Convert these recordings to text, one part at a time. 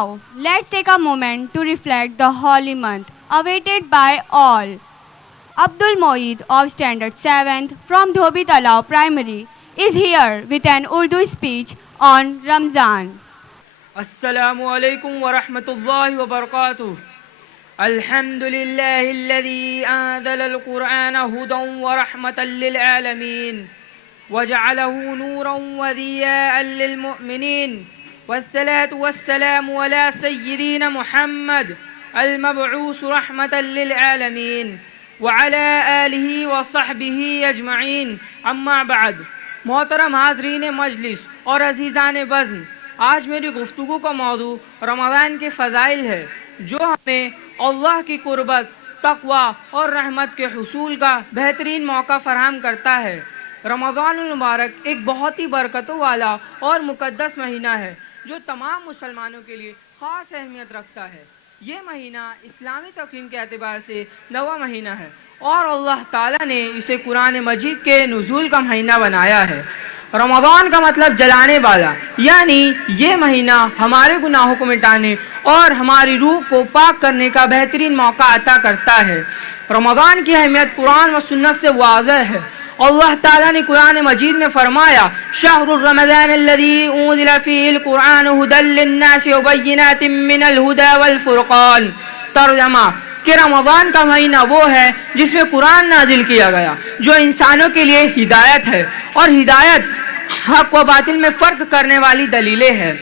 Now, let's take a moment to reflect the holy month awaited by all. Abdul Moeed of Standard 7th from Dhobi Talao Primary is here with an Urdu speech on Ramzan. السلام عليكم ورحمة الله وبركاته. الحمد لله الذي أنزل القرآن هدى ورحمة للعالمين وجعله نورا وضياء للمؤمنين، والصلاة والسلام على سيدنا محمد المبعوث رحمة للعالمين وعلى آله وصحبه أجمعين. اما بعد. محترم حاضرین مجلس اور عزیزان بزم، آج میری گفتگو کا موضوع رمضان کے فضائل ہے جو ہمیں اللہ کی قربت، تقوی اور رحمت کے حصول کا بہترین موقع فراہم کرتا ہے. رمضان المبارک ایک بہت ہی برکتوں والا اور مقدس مہینہ ہے جو تمام مسلمانوں کے لیے خاص اہمیت رکھتا ہے. یہ مہینہ اسلامی تقویم کے اعتبار سے نواں مہینہ ہے اور اللہ تعالیٰ نے اسے قرآن مجید کے نزول کا مہینہ بنایا ہے. رمضان کا مطلب جلانے والا، یعنی یہ مہینہ ہمارے گناہوں کو مٹانے اور ہماری روح کو پاک کرنے کا بہترین موقع عطا کرتا ہے. رمضان کی اہمیت قرآن و سنت سے واضح ہے. اللہ تعالیٰ نے قرآن مجید میں فرمایا شہر الرمضان الذی انزل فیہ القرآن ھدی للناس وبینات من الھدی والفرقان. ترجمہ کہ رمضان کا مہینہ وہ ہے جس میں قرآن نازل کیا گیا جو انسانوں کے لیے ہدایت ہے اور ہدایت حق و باطل میں فرق کرنے والی دلیلیں ہیں.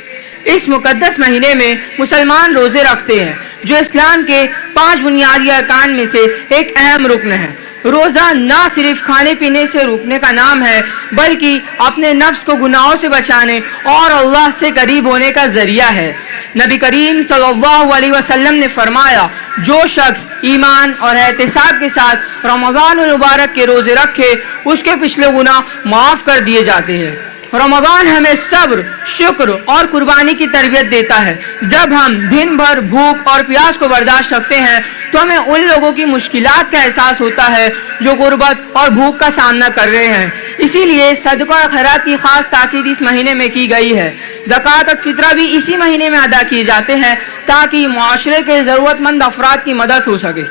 اس مقدس مہینے میں مسلمان روزے رکھتے ہیں جو اسلام کے 5 بنیادی ارکان میں سے ایک اہم رکن ہے. روزہ نہ صرف کھانے پینے سے روکنے کا نام ہے بلکہ اپنے نفس کو گناہوں سے بچانے اور اللہ سے قریب ہونے کا ذریعہ ہے. نبی کریم صلی اللہ علیہ وسلم نے فرمایا جو شخص ایمان اور احتساب کے ساتھ رمضان المبارک کے روزے رکھے اس کے پچھلے گناہ معاف کر دیے جاتے ہیں. رمضان ہمیں صبر، شکر اور قربانی کی تربیت دیتا ہے. جب ہم دن بھر بھوک اور پیاس کو برداشت کرتے ہیں تو ہمیں ان لوگوں کی مشکلات کا احساس ہوتا ہے جو غربت اور بھوک کا سامنا کر رہے ہیں. اسی لیے صدقہ اور خیرات کی خاص تاکید اس مہینے میں کی گئی ہے. زکوٰۃ اور فطرہ بھی اسی مہینے میں ادا کیے جاتے ہیں تاکہ معاشرے کے ضرورت مند افراد کی مدد ہو سکے.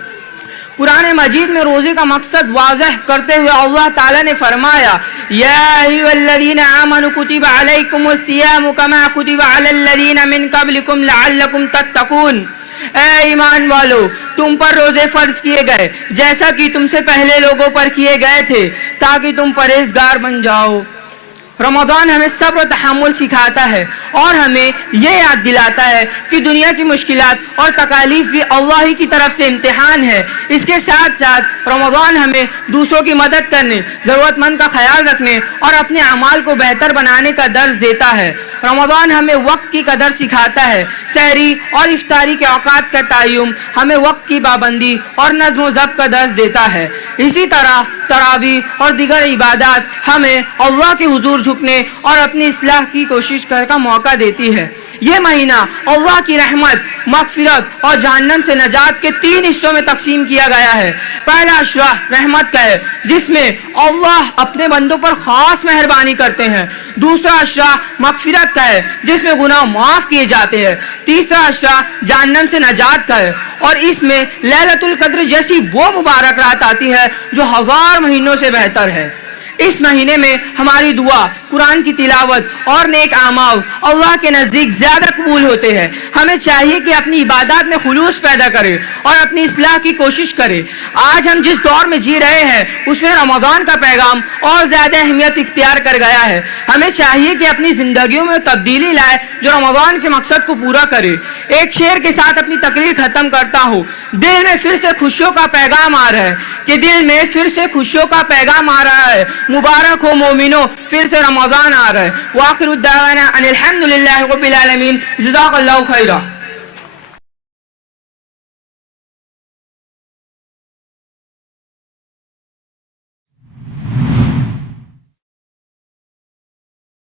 قرآن مجید میں روزے کا مقصد واضح کرتے ہوئے اللہ تعالیٰ نے فرمایا یا ایھا الذین آمنوا کتب علیکم الصیام کما کتب علی الذین من قبلکم لعلکم تتقون. اے ایمان والو، تم پر روزے فرض کیے گئے جیسا کہ تم سے پہلے لوگوں پر کیے گئے تھے تاکہ تم پرہیزگار بن جاؤ. رمضان ہمیں صبر و تحمل سکھاتا ہے اور ہمیں یہ یاد دلاتا ہے کہ دنیا کی مشکلات اور تکالیف بھی اللہ ہی کی طرف سے امتحان ہے. اس کے ساتھ ساتھ رمضان ہمیں دوسروں کی مدد کرنے، ضرورت مند کا خیال رکھنے اور اپنے اعمال کو بہتر بنانے کا درس دیتا ہے. رمضان ہمیں وقت کی قدر سکھاتا ہے. سحری اور افطاری کے اوقات کا تعین ہمیں وقت کی پابندی اور نظم و ضبط کا درس دیتا ہے. اسی طرح تراویح اور دیگر عبادات ہمیں اللہ کے حضور جھکنے اور اپنی اصلاح کی کوشش کرنے کا موقع دیتی ہے. یہ مہینہ اللہ کی رحمت، مغفرت اور جہنم سے نجات کے 3 حصوں میں تقسیم کیا گیا ہے. پہلا عشرہ رحمت کا ہے جس میں اللہ اپنے بندوں پر خاص مہربانی کرتے ہیں. دوسرا عشرہ مغفرت کا ہے جس میں گناہ معاف کیے جاتے ہیں. تیسرا عشرہ جہنم سے نجات کا ہے اور اس میں لیلۃ القدر جیسی وہ مبارک رات آتی ہے جو 1000 مہینوں سے بہتر ہے. اس مہینے میں ہماری دعا، قرآن کی تلاوت اور نیک اعمال اللہ کے نزدیک زیادہ قبول ہوتے ہیں. ہمیں چاہیے کہ اپنی عبادات میں خلوص پیدا کریں اور اپنی اصلاح کی کوشش کریں. آج ہم جس دور میں جی رہے ہیں اس میں رمضان کا پیغام اور زیادہ اہمیت اختیار کر گیا ہے. ہمیں چاہیے کہ اپنی زندگیوں میں تبدیلی لائے جو رمضان کے مقصد کو پورا کرے. ایک شعر کے ساتھ اپنی تقریر ختم کرتا ہوں. دل میں پھر سے خوشیوں کا پیغام آ رہا ہے کہ دل میں پھر سے خوشیوں کا پیغام آ رہا ہے. مبارک ہو مومنو، پھر سے رمضان آ رہا ہے. وآخر الدعوانا ان الحمد للہ رب العالمین. جزاک اللہ خیرہ.